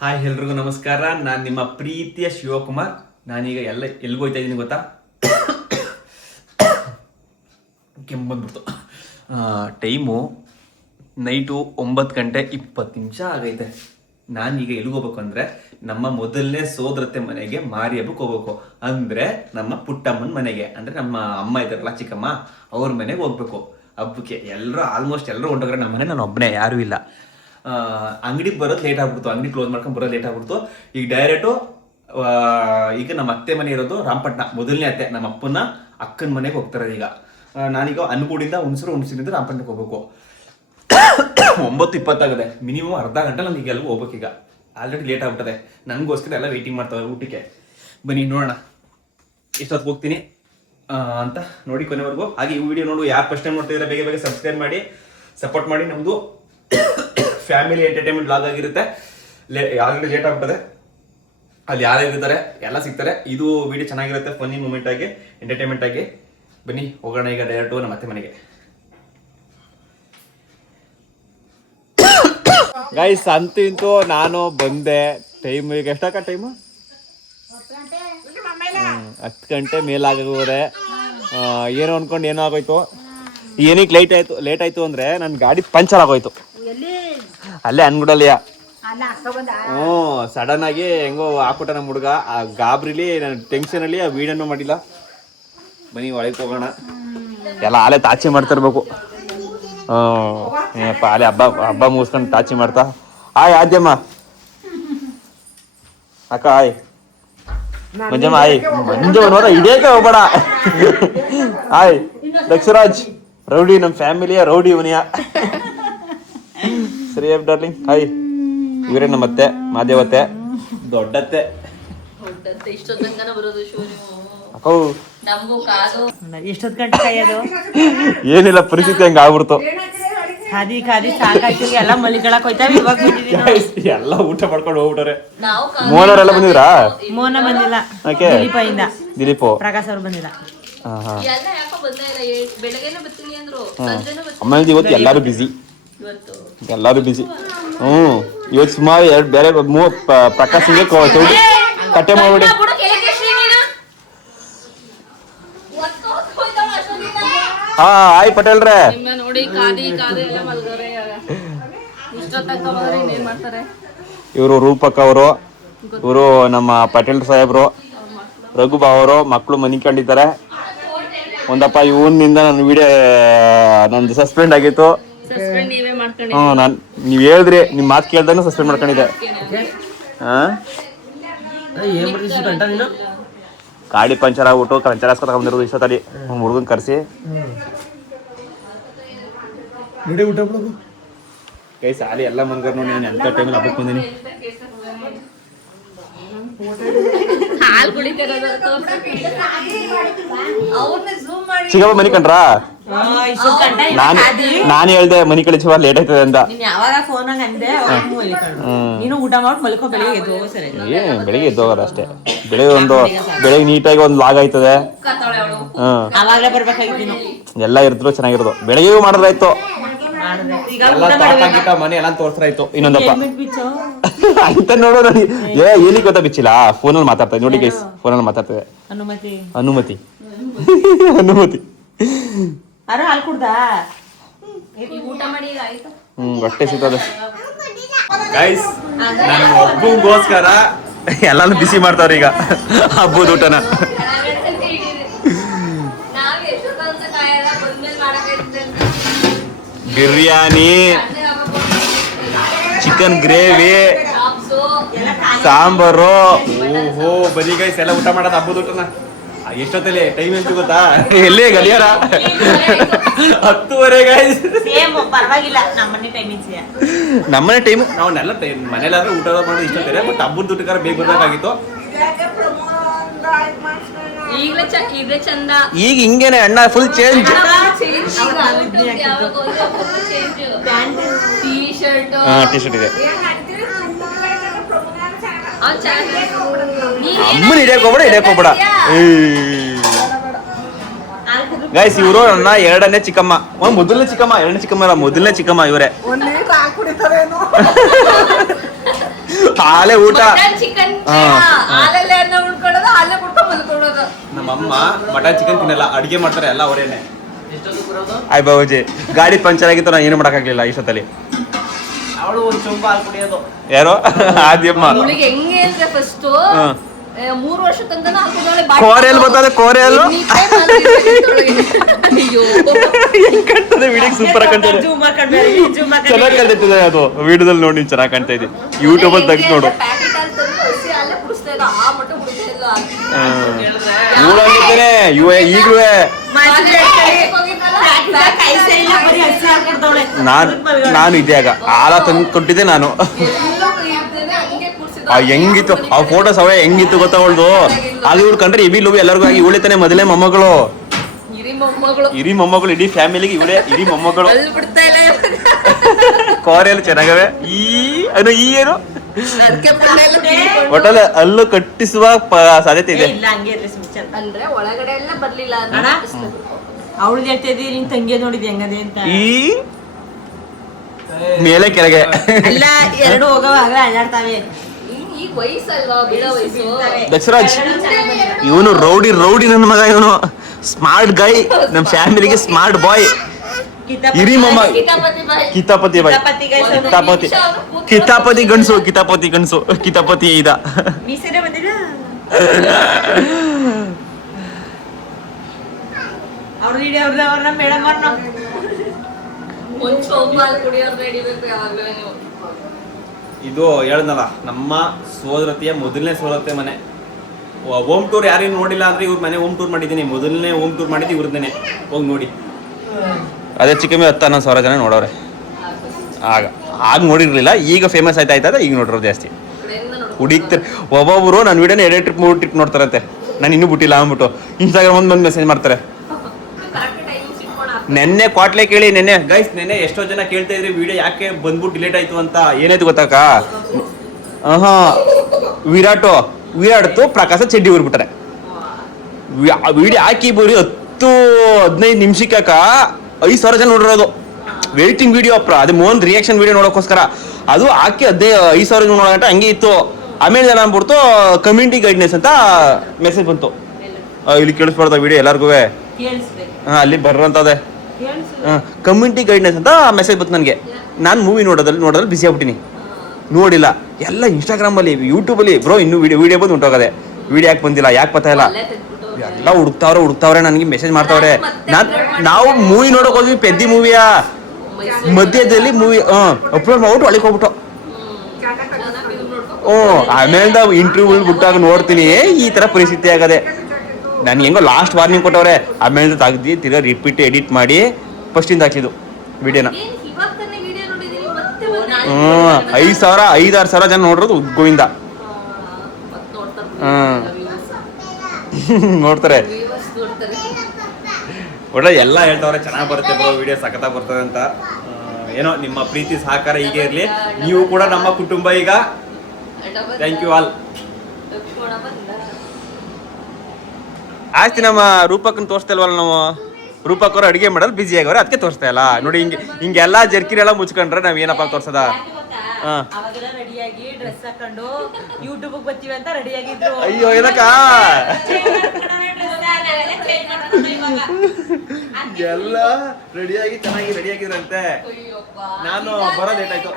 Hi ಎಲ್ರಿಗೂ ನಮಸ್ಕಾರ. ನಾನು ನಿಮ್ಮ ಪ್ರೀತಿಯ ಶಿವಕುಮಾರ್. ನಾನೀಗ ಎಲ್ಲಿಗೆ ಹೋಗ್ತಾ ಇದ್ದೀನಿ ಗೊತ್ತಾ? ಕೆಮ್ಮು ಬಂದ್ಬಿಡ್ತು. ಟೈಮು ನೈಟು 9:20 ಆಗೈತೆ. ನಾನೀಗ ಎಲ್ಲಿಗೆ ಹೋಗ್ಬೇಕು ಅಂದರೆ ನಮ್ಮ ಮೊದಲನೇ ಸೋದರತೆ ಮನೆಗೆ ಮಾರಿ ಹಬ್ಬಕ್ಕೆ ಹೋಗ್ಬೇಕು. ಅಂದರೆ ನಮ್ಮ ಪುಟ್ಟಮ್ಮನ ಮನೆಗೆ, ಅಂದರೆ ನಮ್ಮ ಅಮ್ಮ ಇದ್ದಾರಲ್ಲ ಚಿಕ್ಕಮ್ಮ, ಅವ್ರ ಮನೆಗೆ ಹೋಗ್ಬೇಕು ಹಬ್ಬಕ್ಕೆ. ಆಲ್ಮೋಸ್ಟ್ ಎಲ್ಲರೂ ಹೊಂಟೋಗ್ರೆ. ನಮ್ಮ ಮನೆ ನಾನು ಒಬ್ಬನೇ, ಯಾರೂ ಇಲ್ಲ. ಅಂಗಡಿಗೆ ಬರೋದು ಲೇಟ್ ಆಗ್ಬಿಡ್ತು, ಅಂಗಡಿ ಕ್ಲೋಸ್ ಮಾಡ್ಕೊಂಡು ಬರೋದು ಲೇಟ್ ಆಗ್ಬಿಡ್ತು. ಈಗ ಡೈರೆಕ್ಟು ಈಗ ನಮ್ಮ ಅತ್ತೆ ಮನೆ ಇರೋದು ರಾಮಪಟ್ಟಣ, ಮೊದಲನೇ ಅತ್ತೆ ನಮ್ಮ ಅಪ್ಪನ ಅಕ್ಕನ ಮನೆಗೆ ಹೋಗ್ತಾರೆ. ಈಗ ನಾನೀಗ ಅನ್ಗೂಡಿಂದ ಹುಣಸೂರಿಂದ ರಾಮಪಟ್ಟಣಕ್ಕೆ ಹೋಗ್ಬೇಕು. 9:20 ಆಗಿದೆ. ಮಿನಿಮಮ್ ಅರ್ಧ ಗಂಟೆ ನಾನು ಈಗ ಎಲ್ಲಿಗೂ ಹೋಗ್ಬೇಕು. ಈಗ ಆಲ್ರೆಡಿ ಲೇಟ್ ಆಗ್ಬಿಟ್ಟದೆ. ನನಗೋಸ್ಕರ ಎಲ್ಲ ವೆಯ್ಟಿಂಗ್ ಮಾಡ್ತಾರೆ ಊಟಕ್ಕೆ. ಬನ್ನಿ ನೋಡೋಣ ಎಷ್ಟೊತ್ತು ಹೋಗ್ತೀನಿ ಅಂತ ನೋಡಿ ಕೊನೆವರೆಗೂ. ಹಾಗೆ ಈ ವಿಡಿಯೋ ನೋಡು ಯಾರು ಫಸ್ಟ್ ಟೈಮ್ ನೋಡ್ತಿದ್ರೆ ಬೇಗ ಬೇಗ ಸಬ್ಸ್ಕ್ರೈಬ್ ಮಾಡಿ ಸಪೋರ್ಟ್ ಮಾಡಿ. ನಮ್ಮದು ಫ್ಯಾಮಿಲಿ ಎಂಟರ್ಟೈನ್ಮೆಂಟ್ ಬ್ಲಾಗ್ ಆಗಿರುತ್ತೆ. ಆಲ್ರೆಡಿ ಲೇಟ್ ಆಗ್ಬಿಟ್ಟದೆ. ಅಲ್ಲಿ ಯಾರ್ಯಾರಿರ್ತಾರೆ ಎಲ್ಲ ಸಿಗ್ತಾರೆ. ಇದು ವಿಡಿಯೋ ಚೆನ್ನಾಗಿರುತ್ತೆ, ಫನ್ನಿ ಮೂಮೆಂಟ್ ಆಗಿ, ಎಂಟರ್ಟೈನ್ಮೆಂಟ್ ಆಗಿ. ಬನ್ನಿ ಹೋಗೋಣ ಈಗ ಡೈರೆಕ್ಟು ನಮ್ಮ ಅತ್ತೆ ಮನೆಗೆ. ಗೈಸ್ ಅಂತೂ ಇಂತೂ ನಾನು ಬಂದೆ. ಟೈಮ್ ಈಗ ಎಷ್ಟಾಕ ಟೈಮು 10 ಗಂಟೆ ಮೇಲಾಗೋದೆ. ಏನೋ ಅನ್ಕೊಂಡು ಏನೋ ಆಗೋಯ್ತು. ಏನಕ್ಕೆ ಲೇಟ್ ಆಯ್ತು ಅಂದ್ರೆ ನನ್ನ ಗಾಡಿ ಪಂಚರ್ ಆಗೋಯ್ತು ಅಲ್ಲೇ ಅನ್ಗುಡಲ್ಲಿಯ. ಸಡನ್ ಆಗಿ ಹೆಂಗೋ ಹಾಕ್ಬಿಟ್ಟ ನಮ್ಮ ಹುಡುಗ. ಆ ಗಾಬ್ರಿಲಿ ನನ್ನ ಟೆನ್ಷನ್ ಅಲ್ಲಿ ಆ ವೀಡನ್ನು ಮಾಡಿಲ್ಲ. ಬನ್ನಿ ಒಳಗೆ ಹೋಗೋಣ. ಎಲ್ಲ ಆಲೆ ತಾಚಿ ಮಾಡ್ತಿರ್ಬೇಕು. ಏನಪ್ಪ ಆಲೆ ಹಬ್ಬ ಮುಗಿಸ್ಕೊಂಡು ತಾಚಿ ಮಾಡ್ತಾ. ಆಯ್ ಆದ್ಯಮ್ಮ ಅಕ್ಕ, ಆಯ್ ಮಂಜಮ್ಮ, ಆಯ್ ಮಂಜವನೋರ ಇಡೇಕ ಹೋಗ್ಬೇಡ. ಆಯ್ ದಕ್ಷರಾಜ್ ರೌಡಿ, ನಮ್ಮ ಫ್ಯಾಮಿಲಿಯ ರೌಡಿ ಇವನಿಯ. ಸರಿ ಡಾರ್ಲಿಂಗ್. ಹಾಯ್ ಇವರೇ ನಮ್ಮ ಅತ್ತೆ ಮಾದೇವತ್ತೆ, ದೊಡ್ಡತ್ತೆ. ಎಷ್ಟೊತ್ತು ಗಂಟೆ ಕಾಯೋದು? ಏನಿಲ್ಲ, ಪರಿಸ್ಥಿತಿ ಹಂಗ ಆಗ್ಬಿಡ್ತು. ಖಾದಿ ಸಾಕಾಯ್ತು. ಎಲ್ಲ ಮಲಿಗಳಕ್ ಹೋಯ್ತಾವೆ. ಇವಾಗ ಎಲ್ಲ ಊಟ ಮಾಡ್ಕೊಂಡು ಹೋಗ್ಬಿಟ್ಟಾರೆ. ಮೋಹನವರೆಲ್ಲ ಬಂದಿದ್ರಾ? ಮೋಹನ ಬಂದಿಲ್ಲ. ದಿಲೀಪ್ ಪ್ರಕಾಶ್ ಅವ್ರು ಬಂದಿಲ್ಲ. ಆಮೇಲೆ ಇವತ್ತು ಎಲ್ಲಾರು ಬಿಸಿ. ಇವತ್ತು ಸುಮಾರು ಬೇರೆ ಪ್ರಕಾಶಿಗೆ ಕಟ್ಟೆ ಮಾಡ್ಬಿಡಿ. ಹಾ ಆಯ್ ಪಟೇಲ್ರೆ. ಇವರು ರೂಪಕ್ ಅವರು, ಇವರು ನಮ್ಮ ಪಟೇಲ್ ಸಾಹೇಬ್ರು, ರಘುಬಾ ಅವರು. ಮಕ್ಕಳು ಮನಿ ಕಂಡಿದ್ದಾರೆ. ಒಂದಪ್ಪ ಇವನಿಂದ ನನ್ನ ವಿಡಿಯೋ ನಂದು ಸಸ್ಪೆಂಡ್ ಆಗಿತ್ತು. ನೀವ್ ಹೇಳಿದ್ರಿ, ನಿಮ್ ಮಾತು ಕೇಳ್ದಾನು ಸಸ್ಪೆಂಡ್ ಮಾಡ್ಕೊಂಡಿದ್ದೆ. ಗಾಡಿ ಪಂಚರ್ ಆಗ್ಬಿಟ್ಟು ಪಂಚರ್ ಹಾಸ್ಕೊತ ಬಂದಿರೋದು ಇಷ್ಟೊತ್ತಲ್ಲಿ ಹುಡುಗನ್ ಕರ್ಸಿ. ಕೈ ಸಾಲಿ ಎಲ್ಲ ಮಂಗರ್ ನೋಡಿ. ನಾನು ಎಂತ ಟೈಮಲ್ಲಿ ಹಬ್ಬಕ್ಕೆ ಬಂದೀನಿ. ಚಿಕ್ಕಪ್ಪ ಮನಿ ಕಂಡ್ರಾ? ನಾನು ಹೇಳ್ದೆ ಮನಿ ಕಳಿಸುವ ಲೇಟ್ ಆಯ್ತದೆ ಅಂತ. ಬೆಳಿಗ್ಗೆ ಎದ್ದೋಗಲ್ಲ ಅಷ್ಟೇ. ಬೆಳಿಗ್ಗೆ ನೀಟಾಗಿ ಒಂದು ಲಾಗ್ ಆಯ್ತದೆ. ಎಲ್ಲ ಇರ್ದ್ರು ಚೆನ್ನಾಗಿರೋದು. ಬೆಳಿಗ್ಗೆ ಮಾಡಿದ್ರಾಯ್ತು. ಮನೆ ಎಲ್ಲ ತೋರ್ಸ್ರಾಯ್ತು. ಇನ್ನೊಂದಪ್ಪ ಅಂತ ನೋಡೋ ನೋಡಿ. ಏನಕ್ಕೆ ಗೊತ್ತಾ ಬಿಚ್ಚಿಲ್ಲ? ಫೋನಲ್ಲಿ ಮಾತಾಡ್ತಾ ನೋಡಿ ಗೈಸ್, ಫೋನಲ್ಲಿ ಮಾತಾಡ್ತದೆ. ಅನುಮತಿ ಹೊಟ್ಟೆ ಸಿಗ್ತದೆ ಗೈಸ್. ನನ್ನ ಹಬ್ಬಗೋಸ್ಕರ ಎಲ್ಲಾನು ಬಿಸಿ ಮಾಡ್ತಾವ್ರ ಈಗ ಹಬ್ಬದ ಊಟನ. Biryani, chicken gravy, sambar. ಓಹೋ ಬರೀ ಗೈಸ್ ಎಲ್ಲ ಊಟ ಮಾಡೋದು ಹಬ್ಬದ ಊಟನ. ಎಷ್ಟೊತ್ತಲ್ಲಿ ಟೈಮ್ ಎಷ್ಟು ಗೊತ್ತಾ? ಎಲ್ಲಿ ಗಡಿಯಾರ 10:30 ಗೈಸ್. ನಮ್ಮನೆ ಟೈಮ್ ನಾವೆಲ್ಲ ಮನೇಲಾದ್ರೆ ಊಟ ಮಾಡೋದು ಇಷ್ಟೊತ್ತಿದೆ. ಬಟ್ ಹಬ್ಬದ ಊಟಕ್ಕಾರ ಬೇಗ ಬರ್ಬೇಕಾಗಿತ್ತು. ಈಗ ಹಿಂಗೇನೆ ಅಣ್ಣ ಫುಲ್ ಚೇಂಜ್. ಟಿ ಶರ್ಟ್ ಇದೆ. ಅಮ್ಮನ ಹಿಡಿಯಕ್ ಹೋಗ್ಬೇಡ. ಗೈಸ್ ಇವರು ನನ್ನ ಎರಡನೇ ಚಿಕ್ಕಮ್ಮ. ಮೊದಲನೇ ಚಿಕ್ಕಮ್ಮ, ಎರಡನೇ ಚಿಕ್ಕಮ್ಮ ಅಲ್ಲ, ಮೊದಲನೇ ಚಿಕ್ಕಮ್ಮ ಇವರೇ. ಹಾಲೆ ಊಟ ಚಿಕನ್ ಹಾಲಲ್ಲೇ ಅನ್ನ ಉಳ್ಕೊಳ್ಳೋದು ಹಾಲೇ ಕುಡ್ಕೊಂಡು ಮಲ್ಕೊಳ್ಳೋದು. ನಮ್ಮಮ್ಮ ಮಟನ್ ಚಿಕನ್ ತಿನ್ನಲ್ಲ, ಅಡಿಗೆ ಮಾಡ್ತಾರೆ ಎಲ್ಲ ಅವರೇನೆ. ಆಯ್ ಬಾಬುಜಿ ಗಾಡಿ ಪಂಚರ್ ಆಗಿತ್ತು, ನಾ ಏನು ಮಾಡಕ್ಕಾಗ್ಲಿಲ್ಲ ಇಷ್ಟೊತ್ತಲ್ಲಿ. ಅವಳು ಒಂದು ಚೊಂಬ ಹಾಲು ಕುಡಿಯೋದು. ಯಾರೋ ಆದ್ಯಮ್ಮ ಅವಳಿಗೆ ಹೆಂಗೆ ಅಂದ್ರೆ ಫಸ್ಟ್ 3 ವರ್ಷ ತನಕ ಹಾಕಿದವಳೆ ಕೋರೆಯಲ್ಲಿ ಬರ್ತದೆ, ಕೋರೆಯಲ್ಲು ಅಯ್ಯೋ ಕಾಣ್ತದೆ. ವಿಡಿಯೋ ಸೂಪರ್ ಆಗಿ ಕಾಣ್ತದೆ, ಜೂಮ್ ಮಾಡ್ಕೊಂಡ್ಬೇಡಿ, ಜೂಮ್ ಚೆನ್ನಾಗಿ ಕಾಣ್ತೈತಿದೆ ಅದು. ವಿಡಿಯೋದಲ್ಲಿ ನೋಡಿ ಚೆನ್ನಾಗಿ ಕಾಣ್ತಾ ಇದೆ. ಯೂಟ್ಯೂಬ್ ಅಲ್ಲಿ ತೆಗ್ದು ನೋಡು. ಪ್ಯಾಕೆಟ್ ಹಾಲು ತಂದು ಹಸಿ ಹಾಲೇ ಕುಡಿಸ್ತಾ ಇಲ್ಲ, ಆ ಮಟ್ಟ ಕುಡಿಸ್ತಾ ಇಲ್ಲ. ಇವಳು ಹಂಗಿದ್ದೇನೆ ಈಗಲೂ ನಾನು ಇದೇ ಆಗ ಹಾಲ ತಂದು ಕೊಟ್ಟಿದ್ದೆ ನಾನು. ಹೆಂಗಿತ್ತು ಆ ಫೋಟೋಸ್ ಅವೇ ಹೆಂಗಿತ್ತು ಗೊತ್ತಾವಳ್ದು. ಅದು ಇವ್ರು ಕಂಡ್ರೆ ಇವಿ ಲೋವಿ ಎಲ್ಲರಿಗೂ ಆಗಿ ಇವಳೆ ತಾನೆ ಮೊದಲೇ ಮೊಮ್ಮಗಳು, ಹಿರಿ ಮೊಮ್ಮಗಳು. ಇಡೀ ಫ್ಯಾಮಿಲಿಗೆ ಇವಳೆ ಹಿರಿ ಮೊಮ್ಮಗಳು. ಕೋರೆಯಲ್ಲಿ ಚೆನ್ನಾಗವೆ. ಈ ಏನು ಒಟ್ಟಲ್ಲಿ ಅಲ್ಲು ಕಟ್ಟಿಸುವ ಸಾಧ್ಯತೆ ಇದೆ. ಇಲ್ಲ ಹಂಗೆ ಇರ್ಲಿ ಸ್ಮಿಚ್ ಅಂತ. ಅಂದ್ರೆ ಒಳಗಡೆ ಎಲ್ಲ ಬರ್ಲಿಲ್ಲ ಅವಳು ಹೇಳ್ತಾ ಇದ್ದೀವಿ, ನಿನ್ ತಂಗಿ ನೋಡಿದ್ದೆ ಹೆಂಗದೆ ಅಂತ. ಈ ಮೇಲೆ ಕೆಳಗೆ ಅಲ್ಲ, ಎರಡು ಹೋಗವಾಗ ಅಲ್ಲಾಡ್ತಾವೆ. ಈಗ ವಯಸ್ಸಲ್ವಾ, ಬಿಡೋ ವಯಸ್ಸು. ದಕ್ಷರಾಜ್ ಇವನು ರೌಡಿ ನನ್ನ ಮಗ. ಇವನು ಸ್ಮಾರ್ಟ್ ಗೈ, ನಮ್ ಫ್ಯಾಮಿಲಿಗೆ ಸ್ಮಾರ್ಟ್ ಬಾಯ್. ಹಿರಿ ಮೊಮ್ಮ ಕಿತಾಪತಿ ಬಾಯ್, ಕಿತಾಪತಿ ಗಂಡ್ಸು, ಕಿತಾಪತಿ ಇದ. ಮೀಸೆನೆ ಬಂದಿಲ್ಲ ಅವ್ರನ್ನ ಮೇಡಮ್ ಅವ್ರನ್ನ ಒಂದ್ ಚೊಂಬಾಲ್ ಕುಡಿಯೋರ್ನ ಹಿಡಿಬೇಕು ಯಾವಾಗ್ಲೂ ನೀವು. ಇದು ಹೇಳ್ದಲ್ಲ, ನಮ್ಮ ಸೋದರತೆಯ ಮೊದಲನೇ ಸೋದರತೆ ಮನೆ. ಹೋಮ್ ಟೂರ್ ಯಾರೇನು ನೋಡಿಲ್ಲ ಅಂದ್ರೆ ಇವ್ರ ಮನೆ ಹೋಮ್ ಟೂರ್ ಮಾಡಿದ್ದೀನಿ. ಮೊದಲನೇ ಹೋಮ್ ಟೂರ್ ಮಾಡಿದ್ದು ಇವ್ರದ್ದೇನೆ, ಹೋಗಿ ನೋಡಿ. ಅದೇ ಚಿಕ್ಕಮ್ಮಿ 10-11 ಜನ ನೋಡೋರೆ. ಆಗ ನೋಡಿರ್ಲಿಲ್ಲ, ಈಗ ಫೇಮಸ್ ಆಯ್ತಾ ಈಗ ನೋಡಿರೋದು ಜಾಸ್ತಿ. ಹುಡುಕ್ತಾರೆ ಒಬ್ಬೊಬ್ರು ನನ್ನ ವಿಡಿಯೋನ 2 ಟ್ರಿಪ್ 3 ಟ್ರಿಪ್ ನೋಡ್ತಾರಂತೆ. ನಾನು ಇನ್ನೂ ಬಿಟ್ಟಿಲ್ಲ ಅಂದ್ಬಿಟ್ಟು ಇನ್ಸ್ಟಾಗ್ರಾಮ್ ಬಂದು ಮೆಸೇಜ್ ಮಾಡ್ತಾರೆ. ನೆನ್ನೆ ಕ್ವಾಟ್ಲೆ ಕೇಳಿ, ನೆನ್ನೆ ಎಷ್ಟೋ ಜನ ಕೇಳ್ತಾ ಇದ್ರಿ ವಿಡಿಯೋ ಯಾಕೆ ಬಂದ್ಬಿಟ್ಟು ಡಿಲೇಟ್ ಆಯ್ತು ಅಂತ. ಏನಾಯ್ತು ಗೊತ್ತಾಕ? ವಿರಾಟ್ ಪ್ರಕಾಶ ಚಡ್ಡಿ ಊರ್ಬಿಟ್ರೆ. ವಿಡಿಯೋ ಹಾಕಿ ಬರೀ 10-15 ನಿಮಿಷಕ್ಕೆ 5,000 ಜನ ನೋಡಿರೋದು. ವೇಟಿಂಗ್ ವಿಡಿಯೋ ಅಪ್ರ, ಅದು ಮೋಹನ್ ರಿಯಾಕ್ಷನ್ ವಿಡಿಯೋ ನೋಡೋಕ್ಕೋಸ್ಕರ ಅದು ಹಾಕಿ 5,000 ನೋಡೋಣ ಹಂಗೆ ಇತ್ತು. ಆಮೇಲೆ ಜನ ಅಂದ್ಬಿಡ್ತು ಕಮ್ಯುನಿಟಿ ಗೈಡ್ನೆಸ್ ಅಂತ ಮೆಸೇಜ್ ಬಂತು. ಇಲ್ಲಿ ಕೇಳಿಸ್ಬಾರ್ದ ವಿಡಿಯೋ ಎಲ್ಲರಿಗೂ? ಅಲ್ಲಿ ಬರ್ರಂತದೆ ಕಮ್ಯುನಿಟಿ ಗೈಡ್ನೆಸ್ ಅಂತ ಮೆಸೇಜ್ ಬಂತು ನನಗೆ. ನಾನು ಮೂವಿ ನೋಡೋದ್ರಲ್ಲಿ ಬಿಸಿ ಆಗ್ಬಿಟ್ಟಿನಿ, ನೋಡಿಲ್ಲ. ಎಲ್ಲ ಇನ್ಸ್ಟಾಗ್ರಾಮಲ್ಲಿ ಯೂಟ್ಯೂಬಲ್ಲಿ ಬ್ರೋ ಇನ್ನೂ ವಿಡಿಯೋ ಬಂದು ಉಂಟೋಗದೆ. ವಿಡಿಯೋ ಯಾಕೆ ಬಂದಿಲ್ಲ, ಯಾಕೆ ಪತ್ತ ಇಲ್ಲ, ಎಲ್ಲ ಹುಡುಕ್ತಾವ್ರೆ ನನಗೆ ಮೆಸೇಜ್ ಮಾಡ್ತಾವ್ರೆ. ನಾವು ಮೂವಿ ನೋಡೋಕೆ ಹೋದ್ವಿ, ಪೆದ್ದಿ ಮೂವಿಯ ಮಧ್ಯದಲ್ಲಿ ಮೂವಿ ಅಪ್ಲೋಡ್ ಮಾಡ್ಬಿಟ್ಟು ಒಳಗೆ ಹೋಗ್ಬಿಟ್ಟು ಆಮೇಲೆ ಇಂಟರ್ವ್ಯೂ ಬಿಟ್ಟಾಗ ನೋಡ್ತೀನಿ ಈ ತರ ಪರಿಸ್ಥಿತಿ ಆಗದೆ. ನನ್ಗೆ ಹೆಂಗೋ ಲಾಸ್ಟ್ ವಾರ್ನಿಂಗ್ ಕೊಟ್ಟವ್ರೆ. ಆಮೇಲೆ ತೆಗ್ದು ತಿರ್ಗಾ ರಿಪೀಟ್ ಎಡಿಟ್ ಮಾಡಿ ಫಸ್ಟಿಂದ ಹಾಕಿದ್ದು ವಿಡಿಯೋನ. 5,000-6,000 ಜನ ನೋಡಿರೋದು ಗೋವಿಂದ. ನೋಡ್ತಾರೆ ಒಳ್ಳೆ ಎಲ್ಲ ಹೇಳ್ತಾವ್ರೆ ಚೆನ್ನಾಗಿ ಬರುತ್ತೆ ಬ್ರೋ ವಿಡಿಯೋ, ಸಖತ್ತಾಗಿ ಬರ್ತದೆ ಅಂತ. ಏನೋ ನಿಮ್ಮ ಪ್ರೀತಿ ಸಹಕಾರ ಹೀಗೆ ಇರಲಿ. ನೀವು ಕೂಡ ನಮ್ಮ ಕುಟುಂಬ ಈಗ. Thank you all. ಆಯ್ತು, ನಮ್ಮ ರೂಪಕ್ಕನ ತೋರಿಸ್ತಾ ಇಲ್ವಲ್ಲ ನಾವು. ರೂಪಕ್ಕವ್ರು ಅಡುಗೆ ಮಾಡಲು ಬಿಸಿ ಆಗವ್ರೆ, ಅದಕ್ಕೆ ತೋರಿಸ್ತಾ ಇಲ್ಲ ನೋಡಿ. ಹಿಂಗೆಲ್ಲ ಜರ್ಕಿರೆಲ್ಲ ಮುಚ್ಕೊಂಡ್ರೆ ನಾವ್ ಏನಪ್ಪ ತೋರ್ಸದ? ಅವಾಗೆಲ್ಲ ರೆಡಿಯಾಗಿ ಡ್ರೆಸ್ ಹಾಕೊಂಡು ಯೂಟ್ಯೂಬ್ ಬರ್ತೀವಿ ಅಂತ ರೆಡಿ ಆಗಿದ್ರು. ಅಯ್ಯೋ ಏನಕ್ಕ ಎಲ್ಲ ರೆಡಿಯಾಗಿ ಚೆನ್ನಾಗಿ ರೆಡಿಯಾಗಿದ್ರಂತೆ. ನಾನು ಬರೋದು ಲೇಟಾಯ್ತು.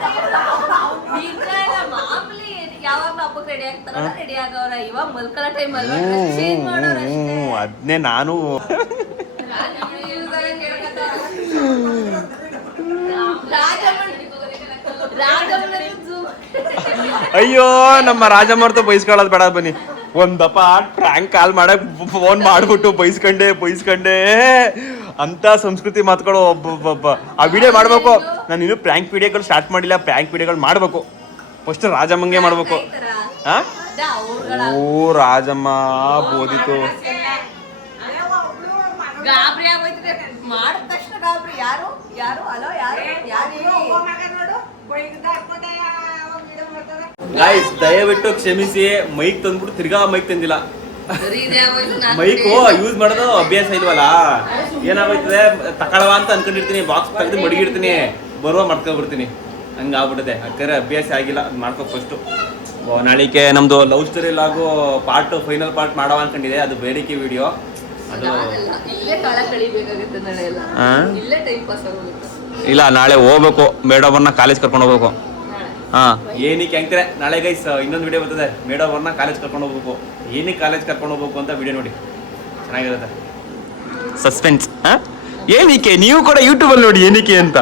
ಅದ್ನೇ ನಾನು ಅಯ್ಯೋ ನಮ್ಮ ರಾಜಮ್ಮರ್ತು ಬೈಸ್ಕೊಳ್ಳೋದು ಬೇಡ ಬನ್ನಿ. ಒಂದಪ್ಪ ಟ್ರ್ಯಾಂಕ್ ಕಾಲ್ ಮಾಡಕ್ ಫೋನ್ ಮಾಡ್ಬಿಟ್ಟು ಬೈಸ್ಕೊಂಡೆ ಅಂತ ಸಂಸ್ಕೃತಿ ಮಾತುಗಳು. ಒಬ್ಬೊಬ್ಬ ಆ ವಿಡಿಯೋ ಮಾಡ್ಬೇಕು. ನಾನು ಇನ್ನೂ ಪ್ರ್ಯಾಂಕ್ ವಿಡಿಯೋಗಳು ಸ್ಟಾರ್ಟ್ ಮಾಡಿಲ್ಲ. ಪ್ರ್ಯಾಂಕ್ ವಿಡಿಯೋಗಳು ಮಾಡ್ಬೇಕು. ಫಸ್ಟ್ ರಾಜಮ್ಮಂಗೆ ಮಾಡ್ಬೇಕು. ಓ ರಾಜಮ್ಮ ಬೋದಿತ್ತು. ಗಾಬರಿ ಆಗೋಯ್ತದೆ ಮಾಡಿದ ತಕ್ಷಣ ಗಾಬರಿ. ಯಾರು ಅಲೋ ಗಾಯ್ಸ್ ದಯವಿಟ್ಟು ಕ್ಷಮಿಸಿ. ಮೈಕ್ ತಂದ್ಬಿಟ್ಟು ತಿರ್ಗಾ ಮೈಕ್ ತಂದಿಲ್ಲ. ಮೈಕು ಯೂಸ್ ಮಾಡೋದು ಅಭ್ಯಾಸ ಇಲ್ವಲ್ಲ, ಏನಾಗೋಯ್ತದೆ ತಗೊಳವ ಅಂತ ಅನ್ಕೊಂಡಿರ್ತೀನಿ. ಬಾಕ್ಸ್ ತೆಗೆದು ಮಡಗಿರ್ತೀನಿ, ಬರುವ ಮಾಡ್ಕೊಂಡ್ಬಿಡ್ತೀನಿ. ಹಂಗಾಗ್ಬಿಡುತ್ತೆ. ಅಕ್ಕರೆ ಅಭ್ಯಾಸ ಆಗಿಲ್ಲ, ಅದು ಮಾಡ್ಕೋ ಫಸ್ಟು. ನಾಳಿಕೆ ನಮ್ದು ಲವ್ ಸ್ಟೋರಿ ಲಾಗು ಫೈನಲ್ ಪಾರ್ಟ್ ಮಾಡವ ಅನ್ಕೊಂಡಿದೆ. ಅದು ಬೇಡಿಕೆ ವಿಡಿಯೋ. ಅದು ಇಲ್ಲೇ ಕಾಲ ಕಳಿಬೇಕಾಗುತ್ತೆ ನಾಳೆ ಎಲ್ಲ. ಆ? ಇಲ್ಲೇ ಟೈಮ್ ಪಾಸ್ ಆಗೋಗುತ್ತೆ. ಇಲ್ಲ, ನಾಳೆ ಹೋಗ್ಬೇಕು, ಮೇಡಮನ್ನ ಕಾಲೇಜ್ ಕರ್ಕೊಂಡು ಹೋಗ್ಬೇಕು. ಏನಕ್ಕೆ ಅಂತಾರೆ ನಾಳೆ ಗೈಸ್ ಇನ್ನೊಂದು ವಿಡಿಯೋ ಬರ್ತದೆ, ಮೇಡಮನ್ನ ಕಾಲೇಜ್ ಕರ್ಕೊಂಡು ಹೋಗ್ಬೇಕು. ಏನಕ್ಕೆ ಕಾಲೇಜ್ ಕರ್ಕೊಂಡು ಹೋಗ್ಬೇಕು ಅಂತ ವಿಡಿಯೋ ನೋಡಿ, ಚೆನ್ನಾಗಿರುತ್ತೆ. ಸಸ್ಪೆನ್ಸ್. ಏನಕ್ಕೆ ನೀವು ಕೂಡ ಯೂಟ್ಯೂಬಲ್ಲಿ ನೋಡಿ ಏನಕ್ಕೆ ಅಂತ.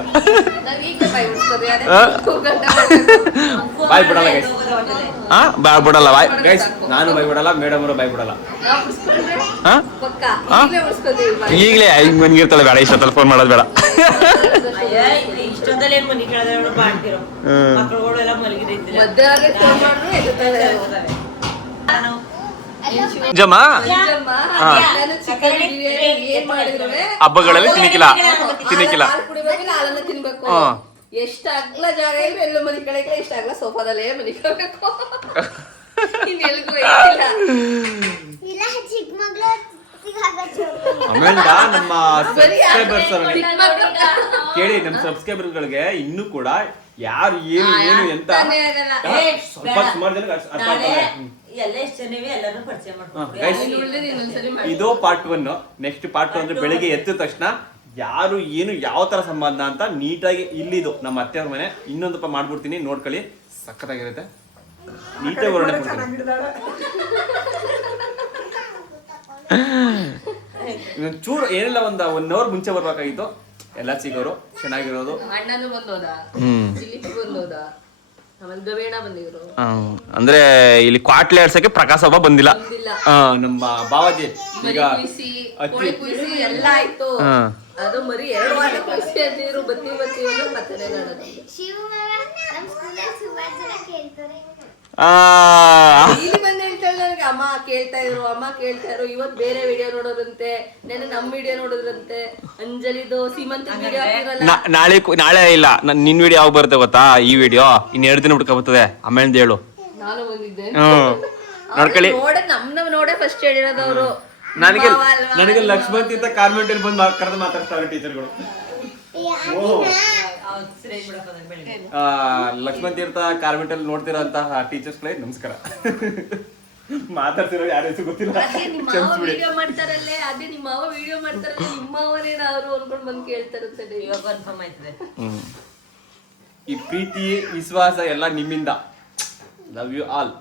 ಬಾಯ್ ಬಿಡಲ್ಲ ಗೈಸ್. ಬಾಯ್ ಬಿಡಲ್ಲ ಬಾಯ್ ಗೈಸ್. ನಾನು ಬಾಯ್ ಬಿಡಲ್ಲ, ಮೇಡಮ್ ಅವರು ಬಾಯ್ ಬಿಡಲ್ಲ. ಈಗಲೇ ಮನ್ಗಿರ್ತಾಳೆ, ಬೇಡ ಇಷ್ಟೊತ್ತಲ್ಲಿ ಫೋನ್ ಮಾಡೋದು ಬೇಡ. ಇಷ್ಟೊಂದಲ್ಲಿ ಏನ್ ಮನಿ ಕೇಳಿದ್ರೆ ಮಾಡ್ತಿರೋ ಮಕ್ಕಳುಗಳೆಲ್ಲ ಮಲಗಿರೈತಿಲ್ಲ. ಜಮ್ಮ ಹಬ್ಬಗಳಲ್ಲಿ ತಿನ್ನಕ್ಕಿಲ್ಲ. ಎಷ್ಟ ಅಗ್ಲ ಜಾಗ ಇದ್ರೆ ಎಲ್ಲೂ ಮನಿ ಕಡೆಗೆ, ಇಷ್ಟ ಅಗ್ಲ ಸೋಫಾದಲ್ಲೇ ಮನಿ ಕಳ್ಬೇಕು. ಆಮೇಲೆ ನಮ್ಮ ಸಬ್ಸ್ಕ್ರೈಬರ್ಸ್ ಕೇಳಿ, ನಮ್ಮ ಸಬ್ಸ್ಕ್ರೈಬರ್ಗಳಿಗೆ ಇನ್ನೂ ಕೂಡ ಯಾರು ಏನು ಏನು ಎಂತ ಸ್ವಲ್ಪ ಸುಮಾರು ಜನ ಅರ್ಥ ಆಗ್ತದೆ. ಇದು ಪಾರ್ಟ್ 1. ನೆಕ್ಸ್ಟ್ ಪಾರ್ಟ್ 2 ಅಂದ್ರೆ ಬೆಳಿಗ್ಗೆ ಎದ್ದ ತಕ್ಷಣ ಯಾರು ಏನು ಯಾವ ತರ ಸಂಬಂಧ ಅಂತ ನೀಟಾಗಿ ಇಲ್ಲಿದು ನಮ್ಮ ಅತ್ತೆಯವ್ರ ಮನೆ ಇನ್ನೊಂದಪ್ಪ ಮಾಡ್ಬಿಡ್ತೀನಿ, ನೋಡ್ಕೊಳ್ಳಿ, ಸಖತ್ತಾಗಿರುತ್ತೆ. ನೀಟಾಗಿ ವರ್ಣನೆ ಕೊಡ್ತೀನಿ. ಚೂರು ಏನಿಲ್ಲ, 1 ಅವರ್ ಮುಂಚೆ ಬರ್ಬೇಕಾಗಿತ್ತು. ಎಲ್ಲ ಸಿಗೋರು ಚೆನ್ನಾಗಿರೋದು. ಅಣ್ಣನು ಬಂದೋದ, ದಿಲೀಪ್ ಬಂದೋದ, ಆಮೇಲೆ ಗವೇಣ ಬಂದಿದ್ರು. ಅಂದ್ರೆ ಇಲ್ಲಿ ಕ್ವಾಟ್ಲೆ ಆಡ್ಸಕ್ಕೆ ಪ್ರಕಾಶ್ ಹಬ್ಬ ಬಂದಿಲ್ಲ. ನಮ್ಮ ಬಾವಾಜಿ ಈಗ ಕುಯ್ಸಿ ಎಲ್ಲ ಆಯ್ತು. ಅದು ಮರಿ 2 ವಾರ ಕುಯ್ಸಿ ಅಂತಿದ್ರು, ಬತ್ತಿ ಅಂದ್ರೆ ಮತ್ತೆ ನೋಡೋದು. ಇಲ್ಲಿ ಬಂದು ಹೇಳ್ತಾಳೆ ನನಗೆ, ಅಮ್ಮ ಕೇಳ್ತಾ ಇದ್ರು ಇವತ್ ಬೇರೆ ವಿಡಿಯೋ ನೋಡೋದಂತೆ, ನೆನ್ನೆ ನಮ್ ವಿಡಿಯೋ ನೋಡೋದ್ರಂತೆ, ಅಂಜಲಿದು ಸೀಮಂತ ವಿಡಿಯೋ ಹಾಕಿರಲ್ಲ. ನಾಳೆ ಇಲ್ಲ, ನಿನ್ ವಿಡಿಯೋ ಯಾವಾಗ ಬರುತ್ತೆ ಗೊತ್ತಾ? ಈ ವಿಡಿಯೋ ಇನ್ 2 ದಿನ ಬಿಟ್ಕೊ ಬರ್ತದೆ. ಆಮೇಲೆ ಹೇಳು. ನಾನು ಬಂದಿದ್ದೆ ನೋಡ್ಕೊಳ್ಳಿ. ನೋಡೇ ಫಸ್ಟ್ ಹೇಳಿರೋದವ್ರು. ನನಗೆ ಲಕ್ಷ್ಮಣ್ ಅಂತ ಕಾನ್ವೆಂಟ್ ಅಲ್ಲಿ ಬಂದು ಕರೆದು ಮಾತಾಡ್ತಾರೆ ಟೀಚರ್ಗಳು. ಲಕ್ಷ್ಮಣ್ ತೀರ್ಥ ಕಾನ್ವೆಂಟ್ ಅಲ್ಲಿ ನೋಡ್ತಿರೋಂತಹ ಟೀಚರ್ಸ್ಗಳೇ ನಮಸ್ಕಾರ. ಮಾತಾಡ್ತಿರೋ ಯಾರ ಹೆಸರು ಗೊತ್ತಿಲ್ಲ. ವಿಡಿಯೋ ಮಾಡ್ತಾರಲ್ಲೇ, ಅದೇ ನಿಮ್ಮ ಮಾವ ವಿಡಿಯೋ ಮಾಡ್ತಾರಲ್ಲ, ನಿಮ್ಮ ಮಾವನೇನಾದ್ರು ಅನ್ಕೊಂಡ್ ಬಂದು ಕೇಳ್ತಾರಂತೆ. ಇವಾಗ ಕನ್ಫರ್ಮ್ ಆಯ್ತದೆ. ಈ ಪ್ರೀತಿ ವಿಶ್ವಾಸ ಎಲ್ಲ ನಿಮ್ಮಿಂದ. Love you all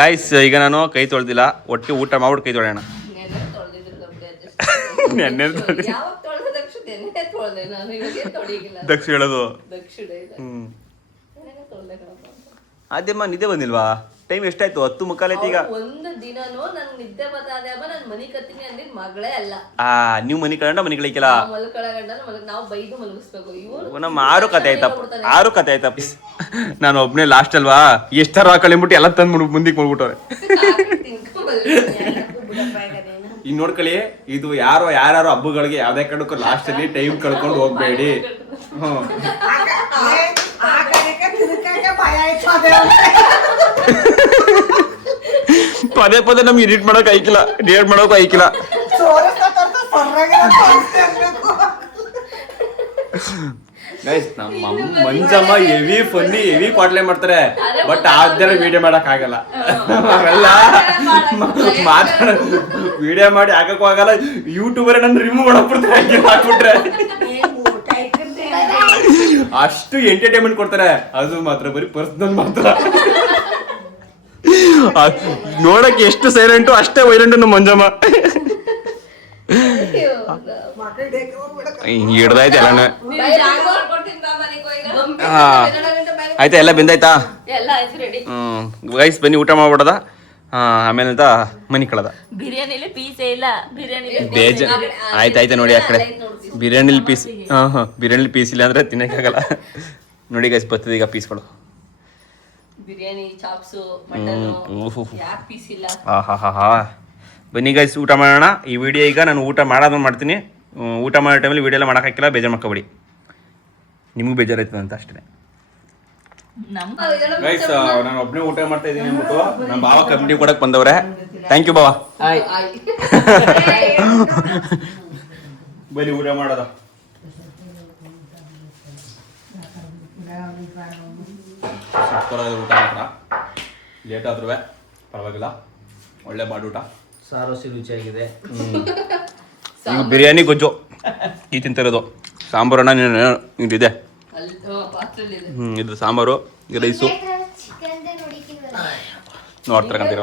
guys. ಈಗ ನಾನು ಕೈ ತೊಳ್ದಿಲ್ಲ, ಒಟ್ಟಿಗೆ ಊಟ ಮಾಡ್ಬಿಟ್ಟು ಕೈ ತೊಳೆಯೋಣ. ದಕ್ಷ ಹೇಳೋದು. ಅದೇಮ್ಮ ನಿದ್ದೆ ಬಂದಿಲ್ವಾ? ಟೈಮ್ ಎಷ್ಟಾಯ್ತು? 10:15 ಈಗ. ಒಂದು ದಿನನೂ ನನ್ ನಿದ್ದೆ ಬರ್ತದೆ ಅಮ್ಮ, ನಾನು ಮನಿ ಕತ್ತೀನಿ ಅಂದಿದ್ ಮಗಳೇ ಅಲ್ಲ. ನೀವು ಮನಿ ಕಳ್ಕೊಂಡ ಮನಿ ಕಳಿಕಿಲ್ಲ. ನಾವು ಬೈದು ಮಲಗಿಸ್ಬೇಕು. ಇವರು ನಮ್ಮ 6 ಕತೆ ಆಯ್ತಾ ಪ್ಲೀಸ್. ನಾನು ಒಬ್ನೇ ಲಾಸ್ಟ್ ಅಲ್ವಾ, ಎಷ್ಟಾರು ಹಾಕಳಿಬಿಟ್ಟು ಎಲ್ಲ ತಂದು ಮುಂದಕ್ಕೆ ಮಾಡ್ಬಿಟ್ಟವ್ರೆ. ಈಗ ನೋಡ್ಕೊಳ್ಳಿ, ಇದು ಯಾರು ಹಬ್ಬಗಳಿಗೆ ಯಾವ್ದೇ ಕಡೆಗೂ ಲಾಸ್ಟ್ ಅಲ್ಲಿ ಟೈಮ್ ಕಳ್ಕೊಂಡು ಹೋಗ್ಬೇಡಿ. ಪದೇ ನಮ್ಗೆ ಎಡಿಟ್ ಮಾಡೋಕೆ ಆಯ್ಕಿಲ್ಲ, ನಮ್ಮ ಮಂಜಮ್ಮ ಹೆವಿ ಕ್ವಾಟ್ಲೆ ಮಾಡ್ತಾರೆ, ಬಟ್ ಆದ್ರೆ ವಿಡಿಯೋ ಮಾಡಕ್ ಆಗಲ್ಲ. ಅವೆಲ್ಲ ವಿಡಿಯೋ ಮಾಡಿ ಹಾಕಕ್ಕೂ ಆಗಲ್ಲ. ಯೂಟ್ಯೂಬರ್ ನನ್ನ ರಿಮೂವ್ ಮಾಡಕ್ಬಿಡ್ತಾರೆ ಹಾಕ್ಬಿಟ್ರೆ. ಅಷ್ಟು ಎಂಟರ್ಟೈನ್ಮೆಂಟ್ ಕೊಡ್ತಾರೆ. ಅದು ಮಾತ್ರ ಬರೀ ಪರ್ಸನಲ್ ಮಾತ್ರ. ನೋಡಕ್ಕೆ ಎಷ್ಟು ಸೈಲೆಂಟು ಅಷ್ಟೇ ವೈಲೆಂಟು ನಮ್ಮ ಮಂಜಮ್ಮ. ಹಿಡ್ದಾಯ್ತು ಎಲ್ಲ. ಆಯ್ತಾ, ಎಲ್ಲ ಬೆಂದಾಯ್ತಾ? ಗೈಸ್ ಬನ್ನಿ ಊಟ ಮಾಡ್ಬಿಡದ, ಆಮೇಲೆ ಅಂತ ಮನಿ ಕಳದ. ಬಿರಿಯಾನಿಲಿ ಪೀಸೇ ಇಲ್ಲ. ಬೇಜ ಆಯ್ತಾಯ್ತಾ ನೋಡಿ ಆ ಕಡೆ ಬಿರಿಯಾನಿಲಿ ಪೀಸ್. ಬಿರಿಯಾನಿಲಿ ಪೀಸ್ ಇಲ್ಲ ಅಂದ್ರೆ ತಿನ್ನಕ್ಕಾಗಲ್ಲ. ನೋಡಿ ಗೈಸ್ ಬರ್ತದೆ ಈಗ ಪೀಸ್ಗಳು. ಬಿರಿಯಾನಿ, ಚಾಪ್ಸು, ಮಟನ್, ಯಾಕೆ ಪೀಸ್ ಇಲ್ಲ? ಬನ್ನಿ ಗೈಸ್ ಊಟ ಮಾಡೋಣ. ಈ ವಿಡಿಯೋ ಈಗ ನಾನು ಊಟ ಮಾಡೋದನ್ನ ಮಾಡ್ತೀನಿ. ಊಟ ಮಾಡೋ ಟೈಮಲ್ಲಿ ವಿಡಿಯೋ ಎಲ್ಲ ಮಾಡೋಕ್ಕಾಗಿಲ್ಲ, ಬೇಜಾರು ಮಾಡ್ಕೊಬೇಡಿ. ನಿಮಗೂ ಬೇಜಾರಾಯ್ತದ ಅಂತ ಅಷ್ಟೇ. ಗೈಸ್ ನಾನು ಒಬ್ಬನೇ ಊಟ ಮಾಡ್ತಾ ಇದ್ದೀನಿ ಅಂದ್ಬಿಟ್ಟು ನಮ್ಮ ಬಾವ ಕಮಿಟಿ ಕೊಡಕ್ಕೆ ಬಂದವ್ರೆ. ಥ್ಯಾಂಕ್ ಯು ಬಾವ. ಬನ್ನಿ ಊಟ ಮಾಡೋದ. ಊಟ ಮಾತ್ರ ಲೇಟ್ ಆದ್ರೂ ಪರವಾಗಿಲ್ಲ, ಒಳ್ಳೆ ಬಾಡೂಟ. ಸಾರು ರುಚಿಯಾಗಿದೆ. ಈಗ ಬಿರಿಯಾನಿ ಗೊಜ್ಜು ಈ ತಿಂತಿರೋದು. ಸಾಂಬಾರನ್ನ ಇದಿದೆ, ಇದು ಸಾಂಬಾರು, ಇದು ರೈಸು ನೋಡ್ತಾರಂತೀರ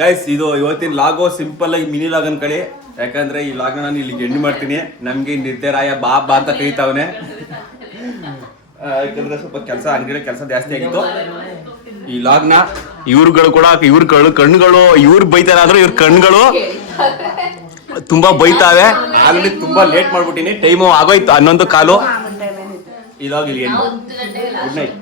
ಗೈಸ್. ಇದು ಇವತ್ತಿನ ಲಾಗೋ ಸಿಂಪಲ್ ಆಗಿ ಮಿನಿ ಲಾಗ್ ಅನ್ಕೊಳ್ಳಿ, ಯಾಕಂದ್ರೆ ಈ ಲಾಗ್ ನಾನು ಇಲ್ಲಿಗೆ ಎಂಡ್ ಮಾಡ್ತೀನಿ. ನಮ್ಗೆ ನಿರ್ಧಾರಾಯ ಬಾ ಬಾ ಅಂತ ಕರೀತಾವನೆ, ಯಾಕಂದ್ರೆ ಸ್ವಲ್ಪ ಕೆಲಸ ಅಂಗಡಿ ಕೆಲಸ ಜಾಸ್ತಿ ಆಗಿತ್ತು. ಈ ಲಾಗ್ನ ಇವ್ರುಗಳು ಕೂಡ ಕಣ್ಣುಗಳು ಇವ್ರು ಬೈತಾರಾದ್ರೂ ಇವ್ರ ಕಣ್ಗಳು ತುಂಬಾ ಬೈತಾವೆ. ಆಲ್ರೆಡಿ ತುಂಬಾ ಲೇಟ್ ಮಾಡ್ಬಿಟ್ಟಿನಿ, ಟೈಮು ಆಗೋಯ್ತು 11:15. ಈ ಲಾಗ್ ಇಲ್ಲಿ ಗುಡ್ ನೈಟ್.